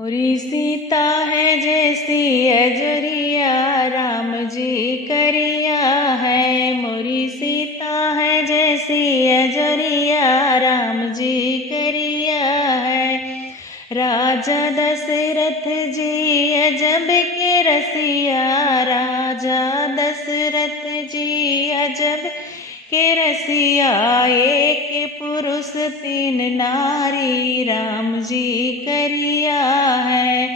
मोरी सीता है जैसी अजरिया, राम जी करिया है। मोरी सीता है जैसी अजरिया, राम जी करिया है। राजा दशरथ जी अजब के रसिया, राजा दशरथ जी अजब के रसिया। एक पुरुष तीन नारी, राम जी करिया है।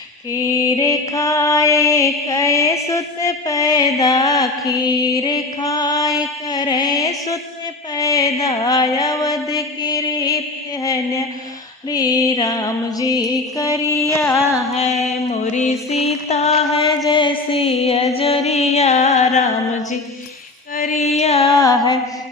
खीर खाए कहे सुत पैदा, खीर खाए करे सुत पैदा। अवध की रीत है न्यारी, राम जी करिया है। मोरी सीता है जैसी अजरिया, राम जी करिया है।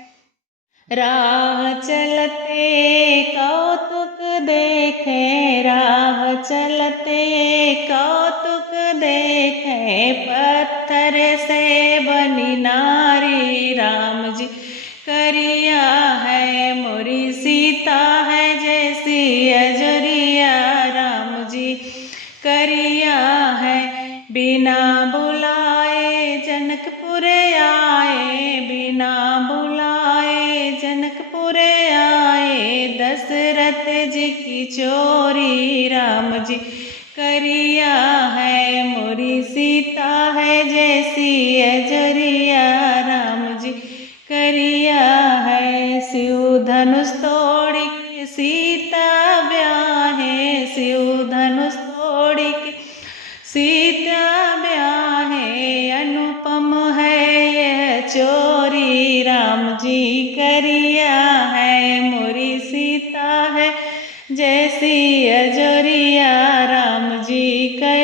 राह चलते कौतुक देखे, राह चलते कौतुक देखे। पत्थर से बनी नारी, राम जी करिया है। मोरी सीता है जैसी अजरिया, राम जी करिया है। बिना बुलाए जनकपुर आए, बिना बुलाए जनकपुर आए। दशरथ जी की चोरी, राम जी करिया है। मोरी सीता है जैसी अजरिया, राम जी करिया है। शिव धनुष तोड़ के सीता ब्याहे, शिव धनुष तोड़ के सीता ब्याहे। अनुपम है यह चोरी, राम जी करिया है। मोरी सीता है जैसी अजरिया, राम जी करिया।